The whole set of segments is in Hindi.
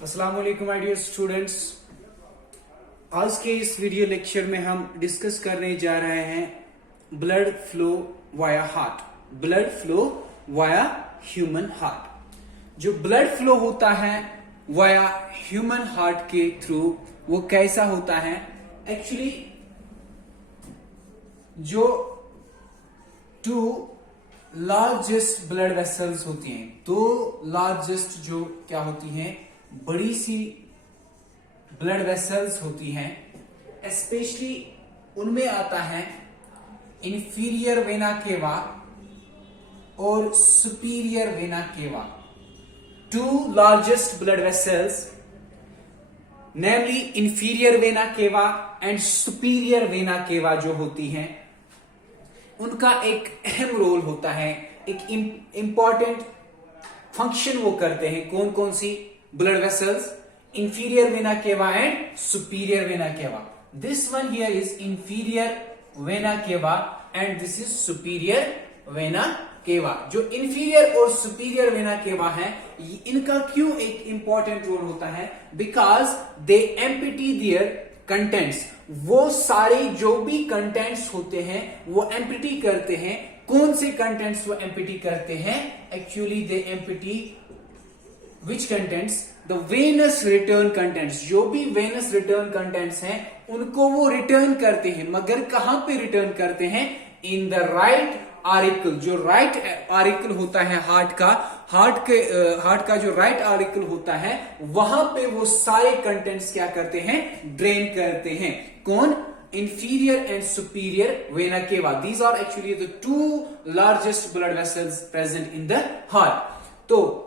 अस्सलाम वालेकुम माय डियर स्टूडेंट्स। आज के इस वीडियो लेक्चर में हम डिस्कस करने जा रहे हैं blood flow via heart. Blood flow via human heart. जो ब्लड फ्लो होता है वाया ह्यूमन हार्ट के थ्रू वो कैसा होता है? एक्चुअली जो टू लार्जेस्ट ब्लड वेसल्स होती हैं, दो लार्जेस्ट जो क्या होती हैं, बड़ी सी ब्लड वेसल्स होती हैं, स्पेशली उनमें आता है इंफीरियर वेना केवा और superior vena cava. Two largest blood vessels namely inferior vena cava and superior vena cava जो होती हैं, उनका एक अहम रोल होता है, एक इंपॉर्टेंट फंक्शन वो करते हैं। कौन कौन सी blood vessels? Inferior vena cava and superior vena cava. This one here is inferior vena cava and this is superior vena cava. जो इंफीरियर और सुपीरियर वेना केवा है, इनका क्यों एक इंपॉर्टेंट रोल होता है? Because they empty their contents. वो सारे जो भी कंटेंट्स होते हैं वो एम्प्टी करते हैं। कौन से कंटेंट्स वो एम्प्टी करते हैं? Actually they empty which contents? The Venus return contents. जो भी वेनस रिटर्न कंटेंट्स हैं उनको वो रिटर्न करते हैं, मगर कहां पे रिटर्न करते हैं? In the right auricle. जो राइट आरिकल होता है हार्ट का जो राइट आरिकल होता है, वहां पे वो सारे कंटेंट्स क्या करते हैं? ड्रेन करते हैं। कौन? Inferior and superior vena cava. These are actually the two largest blood vessels present in the heart. तो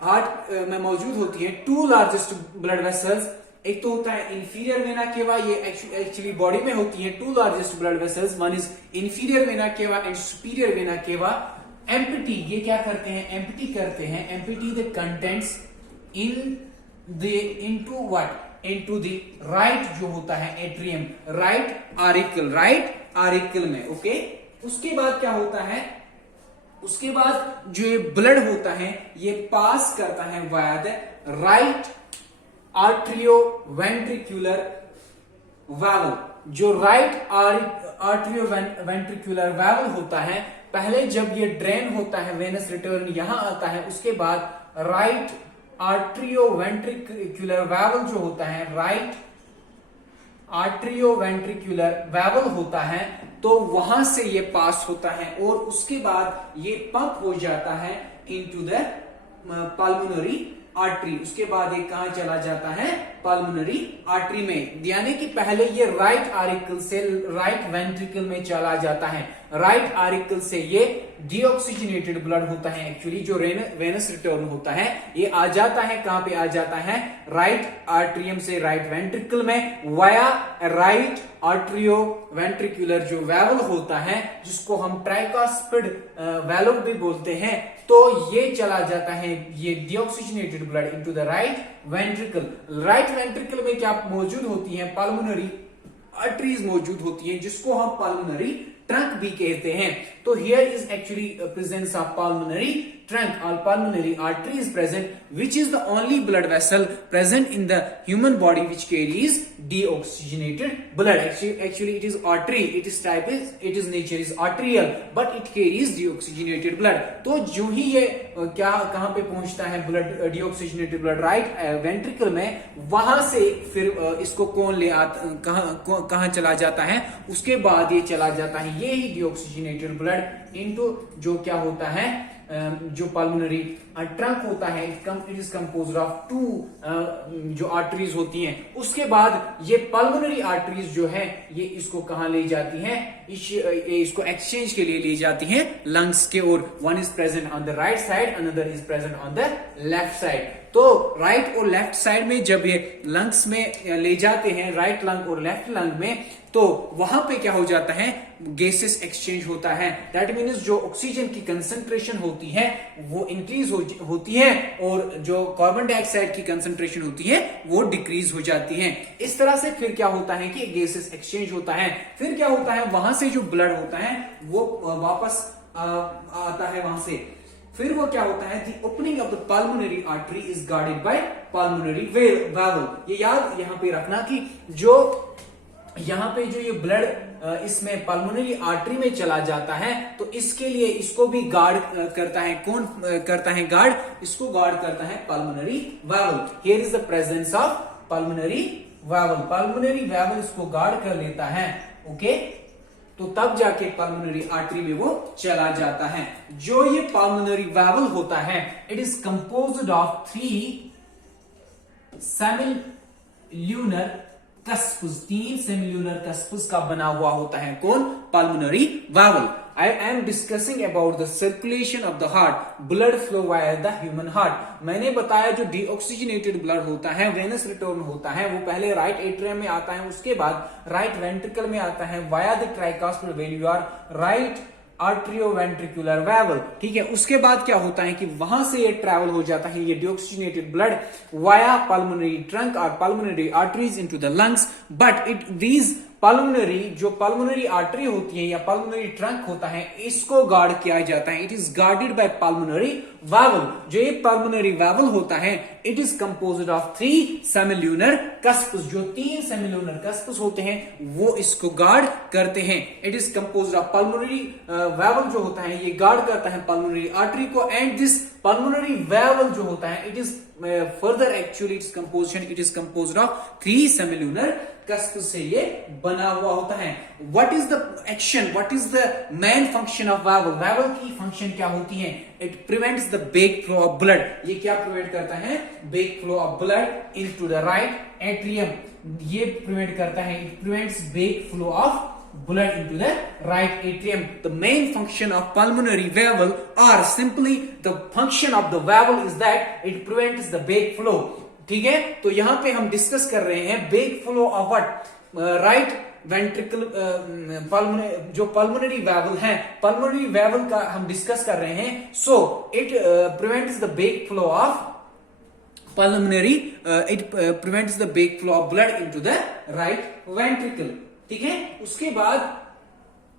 हार्ट में मौजूद होती है टू लार्जेस्ट ब्लड वेसल्स। एक तो होता है इंफीरियर वेना केवा, ये एक्चुअली बॉडी में होती है two largest blood vessels. One is inferior vena cava and superior vena cava. Empty, ये क्या करते हैं? एम्प्टी करते हैं, empty the contents into what? Into the right जो होता है एट्रियम, राइट आरिकल में। ओके, उसके बाद क्या होता है? उसके बाद जो ये ब्लड होता है ये पास करता है via the right atrio ventricular valve. जो राइट आर्ट्रियो वेंट्रिकुलर वाल्व होता है, पहले जब ये ड्रेन होता है, वेनस रिटर्न यहां आता है, उसके बाद राइट आर्ट्रियो वेंट्रिकुलर वाल्व जो होता है, राइट आर्ट्रियो वेंट्रिकुलर वाल्व होता है, तो वहां से ये पास होता है और उसके बाद ये पंप हो जाता है इनटू द पल्मोनरी आर्टरी। उसके बाद ये कहां चला जाता है? पल्मोनरी आर्टरी में। यानी कि पहले ये राइट आरिकल से राइट वेंट्रिकल में चला जाता है। राइट आरिकल से ये डीऑक्सीजनेटेड ब्लड होता है, एक्चुअली जो वेनस रिटर्न होता है, ये आ जाता है कहां पे? आ जाता है राइट आर्ट्रियम से राइट वेंट्रिकल में, वाया राइट आर्ट्रियो वेंट्रिकुलर जो वाल्व होता है, जिसको हम ट्राइकास्पिड वाल्व भी बोलते हैं। तो ये चला जाता है ये deoxygenated blood into the right ventricle. Right ventricle में क्या मौजूद होती है? पल्मोनरी आर्टरीज मौजूद होती है, जिसको हम पल्मोनरी ट्रंक भी कहते हैं। तो here is actually presence of pulmonary trunk or pulmonary artery is present, which is the only blood vessel present in the human body which carries deoxygenated blood. Actually it is artery, it is nature is arterial, but it carries deoxygenated blood. तो जो ही ये क्या कहां पे पहुंचता है blood, deoxygenated blood right ventricle में, वहां से फिर इसको कौन ले आता, कहां चला जाता है? उसके बाद ये चला जाता है ये ही deoxygenated blood इनटू जो क्या होता है, जो पल्मोनरी ट्रंक होता है, it is composed of two जो आर्टरीज होती हैं। उसके बाद ये पल्मोनरी आर्टरीज जो है ये इसको कहां ले जाती हैं? इसको एक्सचेंज के लिए ले जाती हैं लंग्स के ओर। One is present on the right side, another is present on the left side. तो राइट और लेफ्ट साइड में जब ये लंग्स में ले जाते हैं, राइट लंग और लेफ्ट लंग में, तो वहां पे क्या हो जाता है? गैसेस एक्सचेंज होता है। दैट मीन्स जो ऑक्सीजन की कंसंट्रेशन होती है वो इंक्रीज होती है और जो कार्बन डाइऑक्साइड की कंसंट्रेशन होती है वो डिक्रीज हो जाती है। इस तरह से फिर क्या होता है कि गैसेस एक्सचेंज होता है। फिर क्या होता है? वहां से जो ब्लड होता है वो वापस आता है वहां से, फिर वो क्या होता है, the opening of the pulmonary artery is guarded by pulmonary valve. ये याद यहां पे रखना कि जो यहां पे जो ये ब्लड इसमें पल्मोनरी आर्टरी में चला जाता है तो इसके लिए इसको भी गार्ड करता है, कौन करता है गार्ड, इसको गार्ड करता है pulmonary valve. Here is the presence of pulmonary valve, pulmonary valve इसको गार्ड कर लेता है। ओके, तो तब जाके पल्मोनरी आर्टरी में वो चला जाता है। जो ये पल्मोनरी वाल्व होता है, it is composed of 3 semilunar cusps, 3 semilunar cusps का बना हुआ होता है, कौन, pulmonary valve. I am discussing about the circulation of the heart, blood flow via the human heart। मैंने बताया जो डीऑक्सीजनेटेड ब्लड होता है, वेनस रिटर्न होता है, वो पहले राइट एट्रियम में आता है, उसके बाद राइट वेंट्रिकल में आता है वाया द ट्राइकास्पिड वेन्यू और राइट आर्ट्रियोवेंट्रिकुलर वाल्व। ठीक है, उसके बाद क्या होता है कि वहां से ये ट्रैवल हो जाता है, ये deoxygenated blood via pulmonary trunk और pulmonary arteries into the lungs, but it these pulmonary जो पल्मोनरी आर्टरी होती है या पल्मोनरी ट्रंक होता है, इसको गार्ड किया जाता है, it is guarded by pulmonary valve. जो ये पल्मोनरी वाल्व होता है, it is composed of 3 semilunar cusps, जो 3 सेमिल्यूनर कस्प्स होते हैं वो इसको गार्ड करते हैं। It is composed of pulmonary valve जो होता है ये गार्ड करता है पल्मोनरी आर्टरी को, एंड दिस पल्मोनरी वाल्व जो होता है it is further actually its composition, it is composed of 3 semilunar cusp से ये बना हुआ होता है। What is the action, what is the main function of valve, valve की फंक्शन क्या होती है, it prevents the back flow of blood. ये क्या प्रिवेंट करता है, back flow of blood into the right atrium, ये प्रिवेंट करता है, it prevents back flow of blood into the right atrium। The main function of pulmonary valve, or simply the function of the valve, is that it prevents the back flow। ठीक है, तो यहां पे हम डिस्कस कर रहे हैं back flow of what, right ventricle जो पल्मोनरी वाल्व है, पल्मोनरी वाल्व का हम डिस्कस कर रहे हैं। So it prevents the back flow of pulmonary, it prevents the back flow of blood into the right ventricle। ठीक है, उसके बाद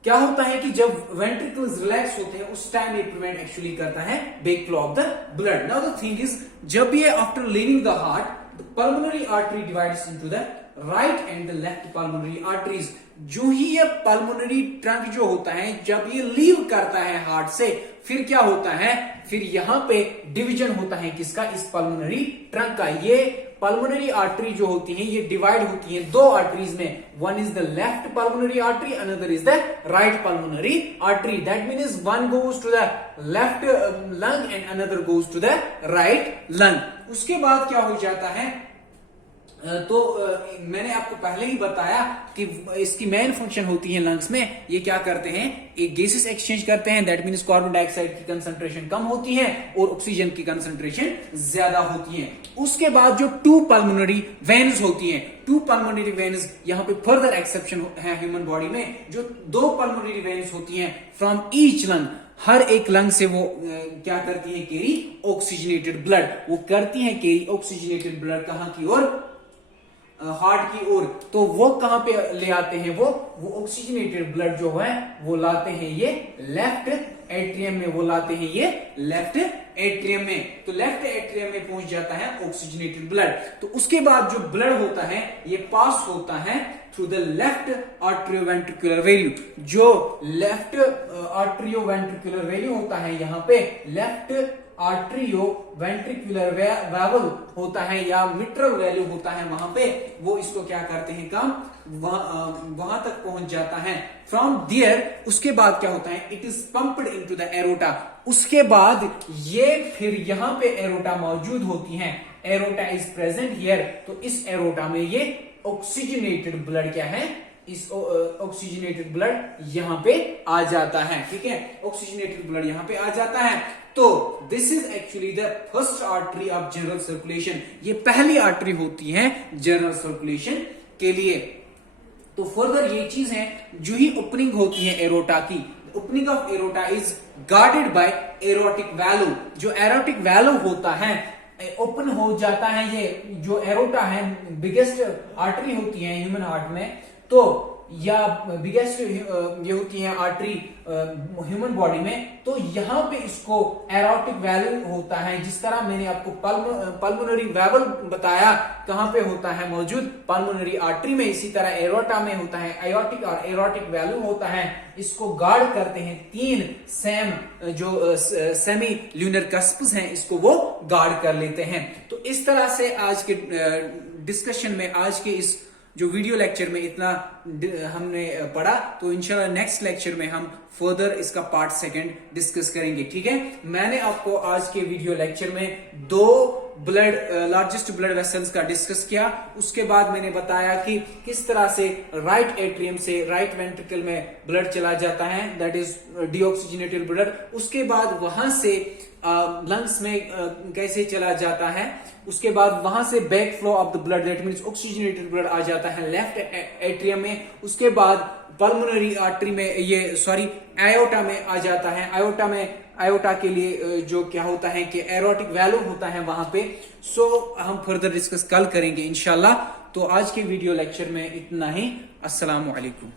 क्या होता है कि जब वेंट्रिकल्स रिलैक्स होते हैं उस टाइम ये प्रिवेंट एक्चुअली करता है back flow of the blood. Now the thing is, जब ये after leaving the heart, the pulmonary artery divides into the right and the left pulmonary arteries. जो ही ये पल्मोनरी ट्रंक जो होता है जब ये लीव करता है हार्ट से, फिर क्या होता है, फिर यहां पे डिवीजन होता है किसका, इस पल्मोनरी ट्रंक का। ये पल्मोनरी आर्टरी जो होती है ये डिवाइड होती है 2 आर्टरीज में, one is the left pulmonary artery, another is the right pulmonary artery. That means one goes to the left lung and another goes to the right lung. उसके बाद क्या हो जाता है, तो मैंने आपको पहले ही बताया कि इसकी मेन फंक्शन होती है लंग्स में, ये क्या करते हैं, एक गैसेस एक्सचेंज करते हैं, दैट मीन्स कार्बन डाइऑक्साइड की कंसंट्रेशन कम होती है और ऑक्सीजन की कंसंट्रेशन ज्यादा होती है। उसके बाद जो 2 पल्मोनरी वेन्स होती हैं, 2 पल्मोनरी वेन्स, यहां पे फर्दर एक्सेप्शन है ह्यूमन बॉडी में, जो 2 पल्मोनरी वेन्स होती हैं फ्रॉम ईच लंग, हर एक लंग से वो क्या करती है, कैरी ऑक्सीजनेटेड ब्लड, वो करती है कैरी ऑक्सीजनेटेड ब्लड कहां की ओर, हार्ट की ओर। तो वो कहां पे ले आते हैं, वो ऑक्सीजनेटेड ब्लड जो है वो लाते हैं ये लेफ्ट एट्रियम में, वो लाते हैं ये लेफ्ट एट्रियम में। तो लेफ्ट एट्रियम में पहुंच जाता है ऑक्सीजनेटेड ब्लड। तो उसके बाद जो ब्लड होता है ये पास होता है थ्रू द लेफ्ट आर्ट्रियोवेंट्रिकुलर वेल्यू। जो लेफ्ट आर्ट्रियोवेंट्रिकुलर वेल्यू होता है, यहाँ पे लेफ्ट आर्ट्रियो वेंट्रिकुलर वाल्व होता है या मिट्रल वैल्यू होता है, वहां पे वो इसको क्या करते हैं काम, वहां तक पहुंच जाता है। फ्रॉम देयर उसके बाद क्या होता है, it is pumped into the aorta. उसके बाद ये फिर यहां पे एरोटा मौजूद होती है, एरोटा इज प्रेजेंट हियर। तो इस एरोटा में ये ऑक्सीजनेटेड ब्लड क्या है, इस ऑक्सीजनेटेड ब्लड यहां पे आ जाता है। ठीक है, ऑक्सीजनेटेड ब्लड यहां पे आ जाता है। तो this is actually the first artery of general circulation. ये पहली आर्टरी होती है जनरल सर्कुलेशन के लिए। तो फर्दर ये चीज है, जो ही ओपनिंग होती है एरोटा की, opening of aorta is guarded by aortic valve. जो एरोटिक वैल्व होता है ओपन हो जाता है, ये जो एरोटा है बिगेस्ट आर्टरी होती है ह्यूमन हार्ट में, तो या बिगेस्ट ये होती है आर्टरी ह्यूमन बॉडी में, तो यहाँ पे इसको एरोटिक वैल्व होता है। जिस तरह मैंने आपको पल्मोनरी वैल्व बताया कहाँ पे होता है मौजूद, पल्मोनरी आर्टरी में, इसी तरह एरोटा में होता है आयोटिक और एरोटिक वैल्व होता है। इसको गार्ड करते हैं तीन जो सेमी ल्यूनर कस्प्स हैं, इसको वो गार्ड कर लेते हैं। तो इस तरह से आज के डिस्कशन में, आज के इस जो वीडियो लेक्चर में इतना हमने पढ़ा, तो इंशाल्लाह नेक्स्ट लेक्चर में हम फर्दर इसका पार्ट सेकंड डिस्कस करेंगे। ठीक है, मैंने आपको आज के वीडियो लेक्चर में दो लार्जेस्ट ब्लड वेसल्स का डिस्कस किया। उसके बाद मैंने बताया कि किस तरह से राइट एट्रियम से राइट वेंट्रिकल में ब्लड चला जाता है, दैट इज डीऑक्सीजनेटेड ब्लड। उसके बाद वहां से लंग्स में कैसे चला जाता है, उसके बाद वहां से back flow of the blood, that means oxygenated blood आ जाता है लेफ्ट एट्रियम में। उसके बाद पल्मोनरी आर्टरी में, आयोटा में आ जाता है। आयोटा के लिए जो क्या होता है कि एरोटिक वैल्व होता है वहां पे। हम फर्दर डिस्कस कल करेंगे इंशाल्लाह। तो आज के वीडियो लेक्चर में इतना ही। अस्सलाम वालेकुम।